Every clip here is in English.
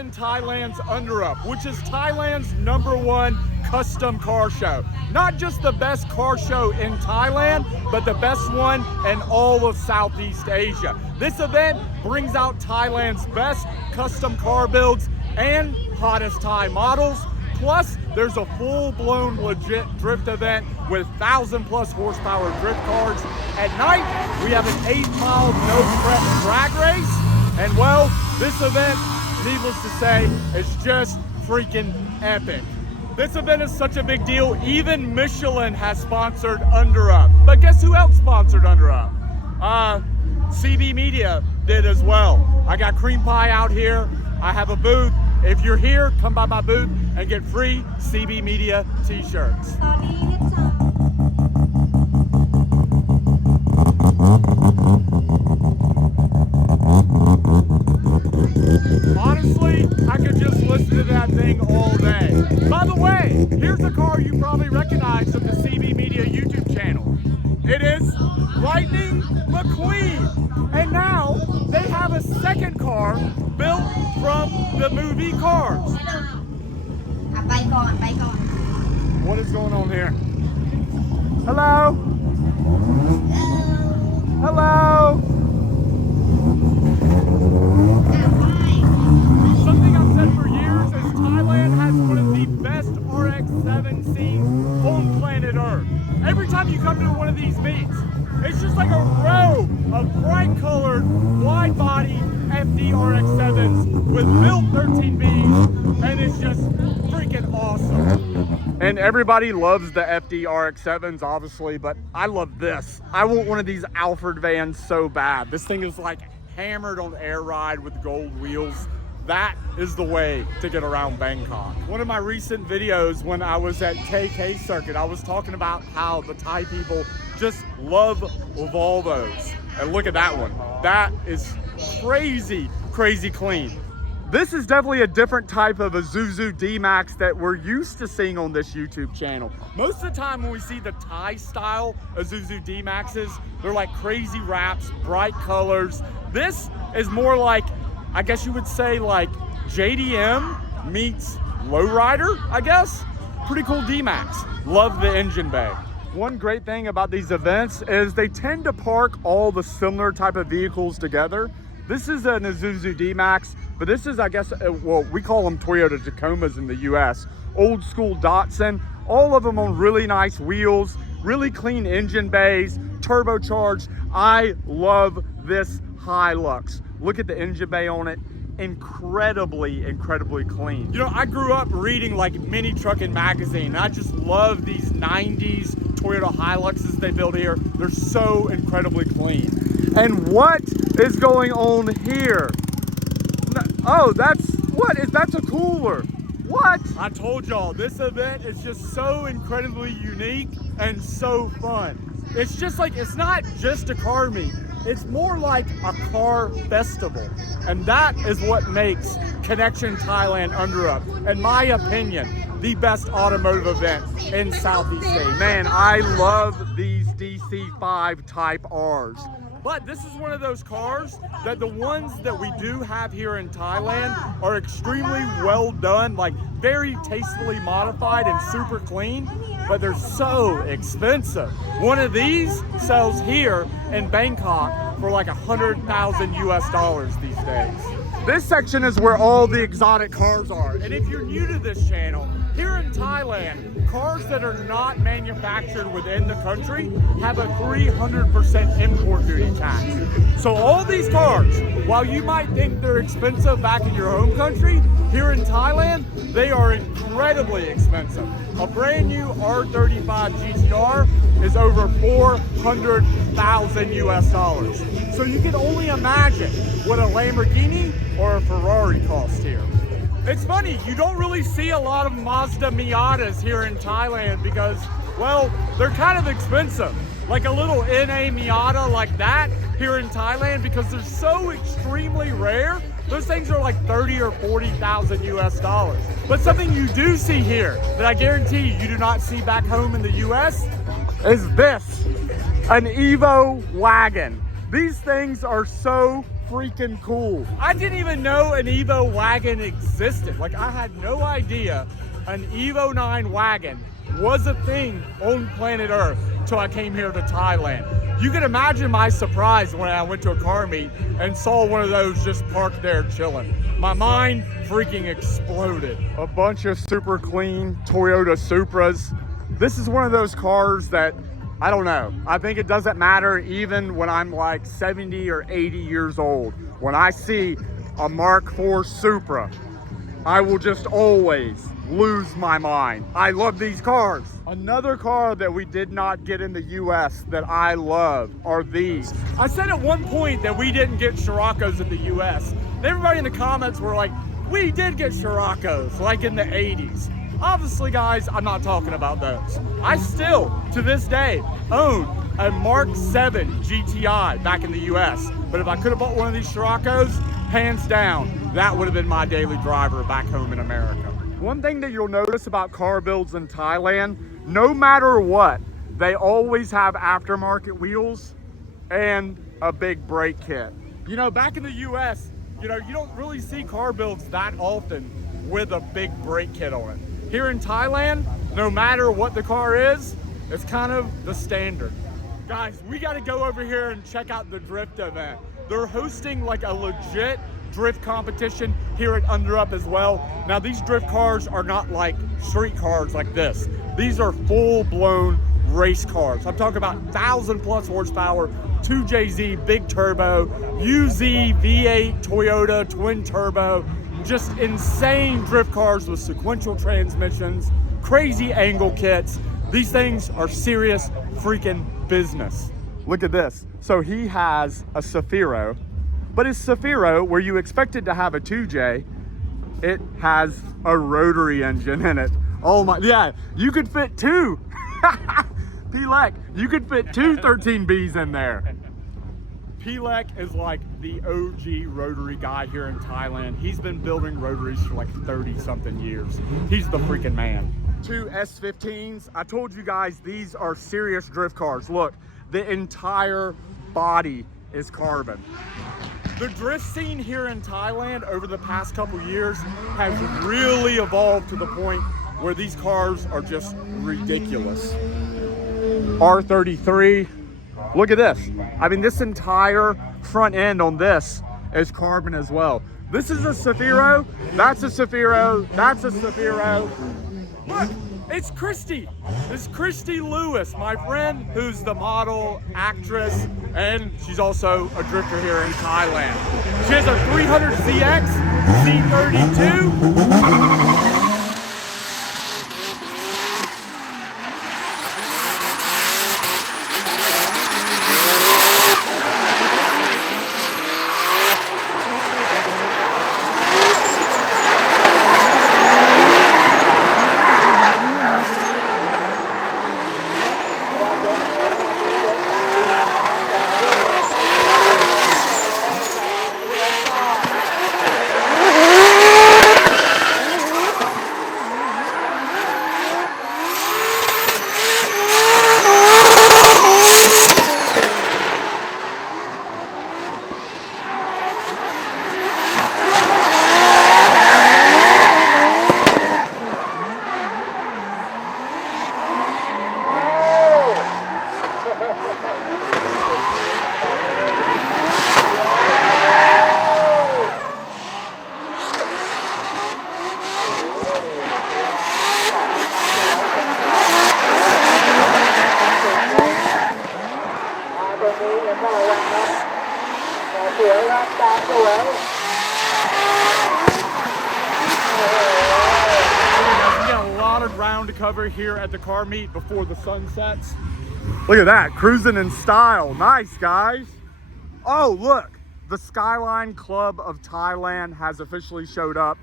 Connection Thailand's Underup, which is Thailand's #1 custom car show. Not just the best car show in Thailand, but the best one in all of Southeast Asia. This event brings out Thailand's best custom car builds and hottest Thai models. Plus, there's a full-blown legit drift event with 1,000+ horsepower drift cars. At night, we have an 8-mile no-prep drag race. And well, this event, needless to say, is just freaking epic. This event is such a big deal, even Michelin has sponsored Underup. But guess who else sponsored Underup? CB Media did as well. I got cream pie out here. I have a booth. If you're here, come by my booth and get free CB Media t-shirts. Honestly, I could just listen to that thing all day. By the way, here's a car you probably recognize from the CB Media YouTube channel. It is Lightning McQueen. And now they have a second car built from the movie Cars. What is going on here? Hello? Hello? Something I've said for years is Thailand has one of the best RX-7 scenes on planet Earth. Every time you come to one of these meets, it's just like a row of bright colored, wide body FD RX-7s with built 13Bs, and it's just freaking awesome. And everybody loves the FD RX-7s, obviously, but I love this. I want one of these Alfred vans so bad. This thing is like hammered on air ride with gold wheels. That is the way to get around Bangkok. One of my recent videos when I was at KK Circuit, I was talking about how the Thai people just love Volvos. And look at that one. That is crazy, crazy clean. This is definitely a different type of Isuzu D-Max that we're used to seeing on this YouTube channel. Most of the time when we see the Thai style Isuzu D-Maxes, they're like crazy wraps, bright colors. This is more like, I guess you would say, like JDM meets lowrider, I guess. Pretty cool D-Max. Love the engine bay. One great thing about these events is they tend to park all the similar type of vehicles together. This is an Isuzu D-Max, but this is, I guess, well, we call them Toyota Tacomas in the US. Old school Datsun, all of them on really nice wheels, really clean engine bays, turbocharged. I love this Hilux. Look at the engine bay on it. Incredibly, incredibly clean. You know, I grew up reading like Mini Truckin' magazine. I just love these 90s Toyota Hiluxes they build here. They're so incredibly clean. And what is going on here? Oh, that's a cooler. What? I told y'all, this event is just so incredibly unique and so fun. It's just like, it's not just a car meet. It's more like a car festival. And that is what makes Connection Thailand Underup, in my opinion, the best automotive event in Southeast Asia. Man, I love these DC5 Type Rs. But this is one of those cars that the ones that we do have here in Thailand are extremely well done, like very tastefully modified and super clean, but they're so expensive. One of these sells here in Bangkok for like 100,000 US dollars these days. This section is where all the exotic cars are. And if you're new to this channel, here in Thailand, cars that are not manufactured within the country have a 300% import duty tax. So all these cars, while you might think they're expensive back in your home country, here in Thailand, they are incredibly expensive. A brand new R35 GTR is over 400,000 US dollars. So you can only imagine what a Lamborghini or a Ferrari costs here. It's funny, you don't really see a lot of Mazda Miatas here in Thailand because, well, they're kind of expensive. Like a little NA Miata like that here in Thailand, because they're so extremely rare, those things are like 30 or 40,000 US dollars. But something you do see here that I guarantee you do not see back home in the US is this, an Evo wagon. These things are so freaking cool. I didn't even know an Evo wagon existed. Like, I had no idea an Evo 9 wagon was a thing on planet Earth till I came here to Thailand. You can imagine my surprise when I went to a car meet and saw one of those just parked there chilling. My mind freaking exploded. A bunch of super clean Toyota Supras. This is one of those cars that, I don't know, I think it doesn't matter even when I'm like 70 or 80 years old. When I see a Mark IV Supra, I will just always lose my mind. I love these cars. Another car that we did not get in the US that I love are these. I said at one point that we didn't get Scirocco's in the US. And everybody in the comments were like, we did get Scirocco's, like in the 80s. Obviously, guys, I'm not talking about those. I still, to this day, own a Mark 7 GTI back in the US. But if I could have bought one of these Scirocco's, hands down, that would have been my daily driver back home in America. One thing that you'll notice about car builds in Thailand, no matter what, they always have aftermarket wheels and a big brake kit. You know, back in the US, you know, you don't really see car builds that often with a big brake kit on it. Here in Thailand, no matter what the car is, it's kind of the standard. Guys, we gotta go over here and check out the drift event. They're hosting like a legit drift competition here at Under Up as well. Now, these drift cars are not like street cars like this. These are full-blown race cars. I'm talking about 1,000+ horsepower, 2JZ, big turbo, UZ, V8, Toyota, twin turbo, just insane drift cars with sequential transmissions, crazy angle kits. These things are serious freaking business. Look at this. So he has a Safiro, but his Safiro, where you expect it to have a 2J, it has a rotary engine in it. Oh my, yeah, you could fit two. Pilek, you could fit two 13Bs in there. Pilek is like the OG rotary guy here in Thailand. He's been building rotaries for like 30-something years. He's the freaking man. Two S15s. I told you guys these are serious drift cars. Look, the entire body is carbon. The drift scene here in Thailand over the past couple years has really evolved to the point where these cars are just ridiculous. R33, look at this. I mean, this entire front end on this is carbon as well. This is a Safiro, that's a Safiro, that's a Safiro. Look, it's Christy. It's Christy Lewis, my friend, who's the model, actress, and she's also a drifter here in Thailand. She has a 300ZX C32. Ground to cover here at the car meet before the sun sets. Look at that, cruising in style. Nice, guys. Oh, look, the Skyline Club of Thailand has officially showed up.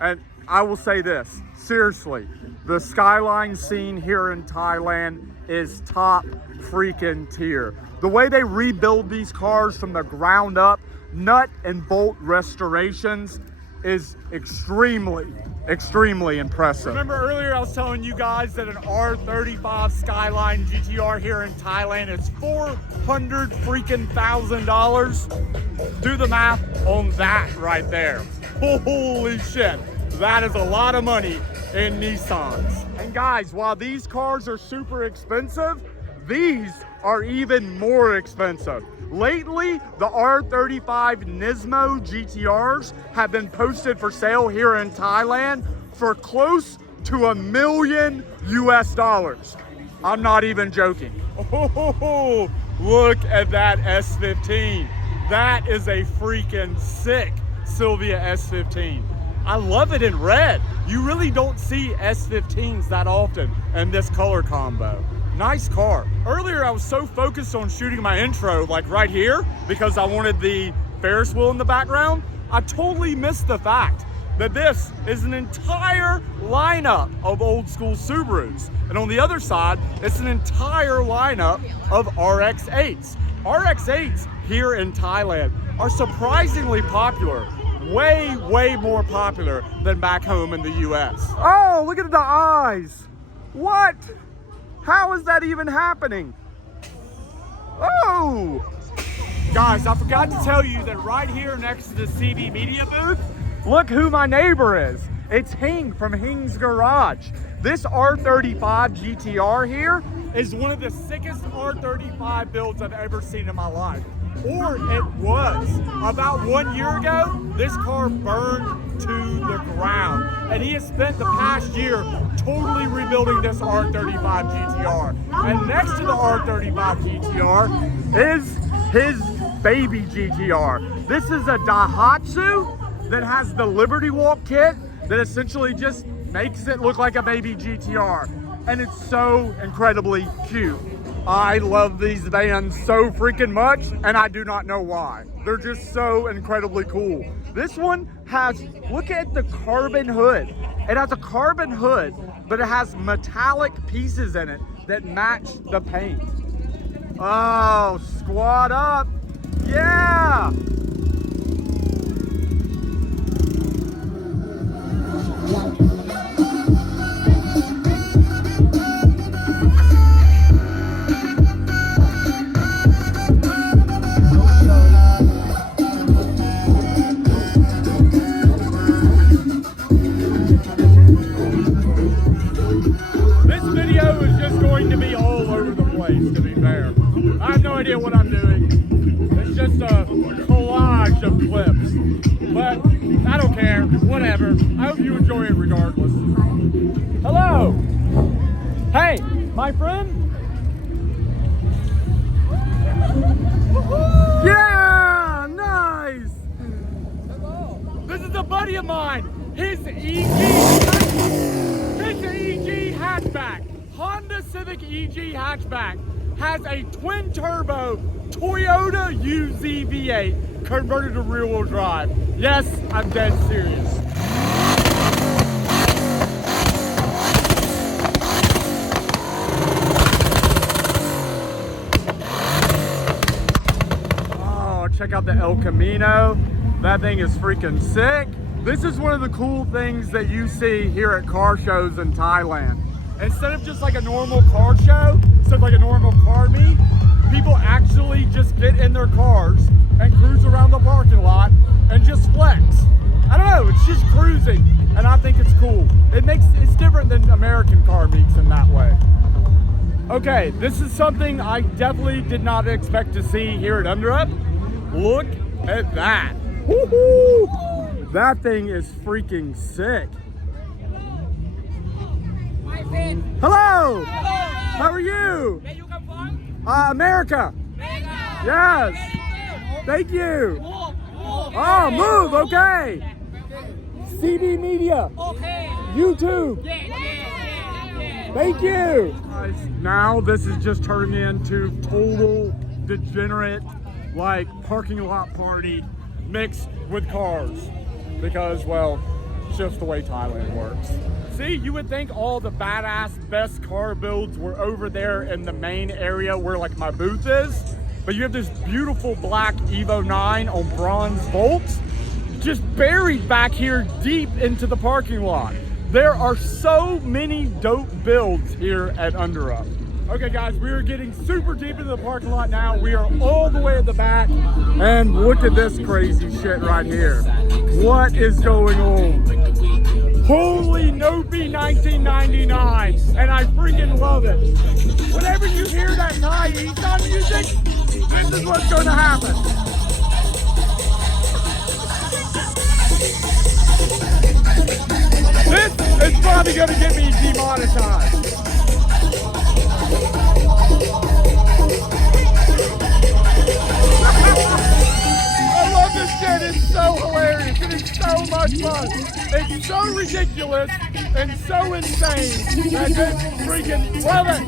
And I will say this, seriously, the Skyline scene here in Thailand is top freaking tier. The way they rebuild these cars from the ground up, nut and bolt restorations, is extremely impressive. Remember earlier I was telling you guys that an R35 Skyline GTR here in Thailand is $400,000. Do the math on that right there. Holy shit, that is a lot of money in Nissans. And guys, while these cars are super expensive, these are even more expensive. Lately, the R35 Nismo GTRs have been posted for sale here in Thailand for close to $1 million US. I'm not even joking. Oh, look at that S15. That is a freaking sick Silvia S15. I love it in red. You really don't see S15s that often in this color combo. Nice car. Earlier, I was so focused on shooting my intro, like right here, because I wanted the Ferris wheel in the background, I totally missed the fact that this is an entire lineup of old school Subarus. And on the other side, it's an entire lineup of RX-8s. RX-8s here in Thailand are surprisingly popular. Way more popular than back home in the US. Oh, look at the eyes. What? How is that even happening? Oh! Guys, I forgot to tell you that right here next to the CB Media booth, look who my neighbor is. It's Hing from Hing's Garage. This R35 GTR here is one of the sickest R35 builds I've ever seen in my life. Or it was. About 1 year ago, this car burned to the ground. And he has spent the past year totally rebuilding this R35 GTR. And next to the R35 GTR is his baby GTR. This is a Daihatsu that has the Liberty Walk kit that essentially just makes it look like a baby GTR. And it's so incredibly cute. I love these vans so freaking much, and I do not know why. They're just so incredibly cool. This one has, look at the carbon hood. It has a carbon hood, but it has metallic pieces in it that match the paint. Oh, squat up. Yeah. What I'm doing. It's just a collage of clips, but I don't care, whatever. I hope you enjoy it regardless. Hello. Hey, my friend. Yeah, nice. Hello. This is a buddy of mine. His EG hatchback, Honda Civic EG hatchback, has a twin-turbo Toyota UZ V8 converted to rear-wheel drive. Yes, I'm dead serious. Oh, check out the El Camino. That thing is freaking sick. This is one of the cool things that you see here at car shows in Thailand. Instead of just like a normal car show, instead of like a normal car meet, people actually just get in their cars and cruise around the parking lot and just flex. I don't know, it's just cruising, and I think it's cool. It's different than American car meets in that way. Okay, this is something I definitely did not expect to see here at Underup. Look at that. Woohoo! That thing is freaking sick. Hello! Hello! How are you? Where you come from? America. America. Yes. Thank you. Oh, move, okay. CB Media. Okay. YouTube. Yeah. Thank you. Now this is just turning into total degenerate, like parking lot party mixed with cars. Because, well, it's just the way Thailand works. See, you would think all the badass best car builds were over there in the main area where like my booth is, but you have this beautiful black Evo 9 on bronze bolts. just buried back here deep into the parking lot. There are so many dope builds here at Under Up. Okay guys, we are getting super deep into the parking lot now. We are all the way at the back, and look at this crazy shit right here. What is going on? Holy Nopi 1999, and I freaking love it. Whenever you hear that Thai Eton music, this is what's going to happen. This is probably going to get me demonetized. I love this shit. It's so hilarious. It is so much fun. It's so ridiculous and so insane that I freaking love it.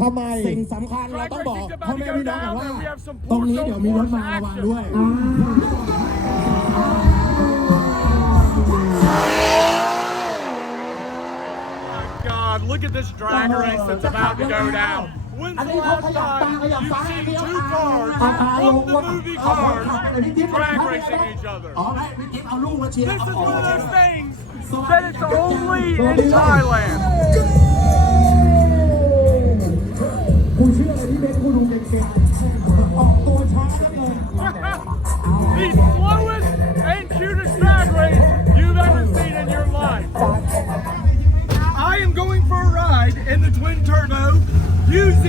ทำไมสิ่งสำคัญเราต้องบอกพ่อแม่พี่น้องกันว่าตรงนี้เดี๋ยวมีรถมาระวังด้วย God, look at this drag race that's about to go down. When's the last time you've seen two cars from the movie Cars drag racing each other? This is one of those things that it's only in Thailand. กูเชื่อเลยที่เบนกูดูเก่งๆออกตัวช้าเลย The slowest and cutest drag race you've ever seen in your life. I am going for a ride in the twin turbo UZ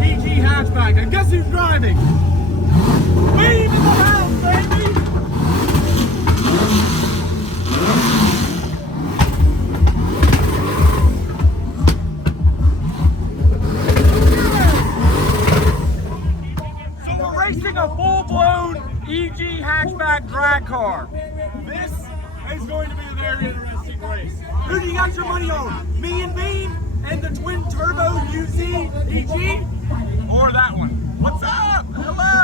PG hatchback. And guess who's driving? Leave in the house, baby! So we're racing a full-blown EG hatchback drag car. This is going to be a very interesting race. Who do you got your money on? Me and Bean and the twin turbo UZ EG? Or that one? What's up? Hello!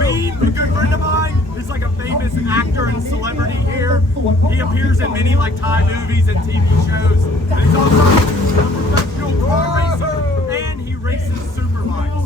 Bean, a good friend of mine, is like a famous actor and celebrity here. He appears in many like Thai movies and TV shows. And he's also a professional car racer, and he races superbikes.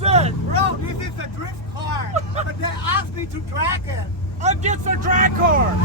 Sick. Bro, this is a drift car, but they asked me to drag it. Against a drag car.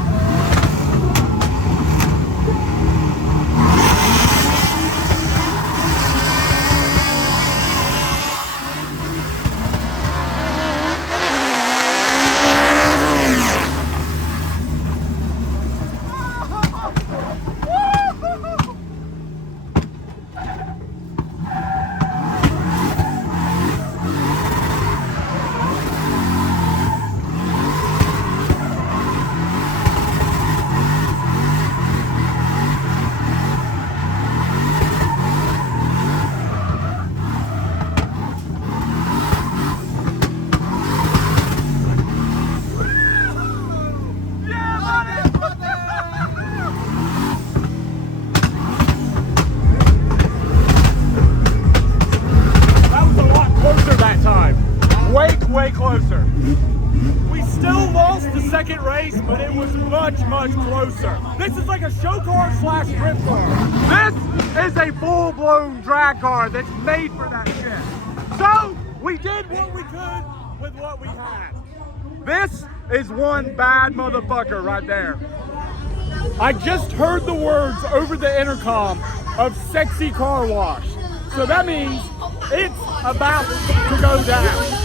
Way closer. We still lost the second race, but it was much closer. This is like a show car slash drift car. This is a full-blown drag car that's made for that shit. So we did what we could with what we had. This is one bad motherfucker right there. I just heard the words over the intercom of sexy car wash. So that means it's about to go down.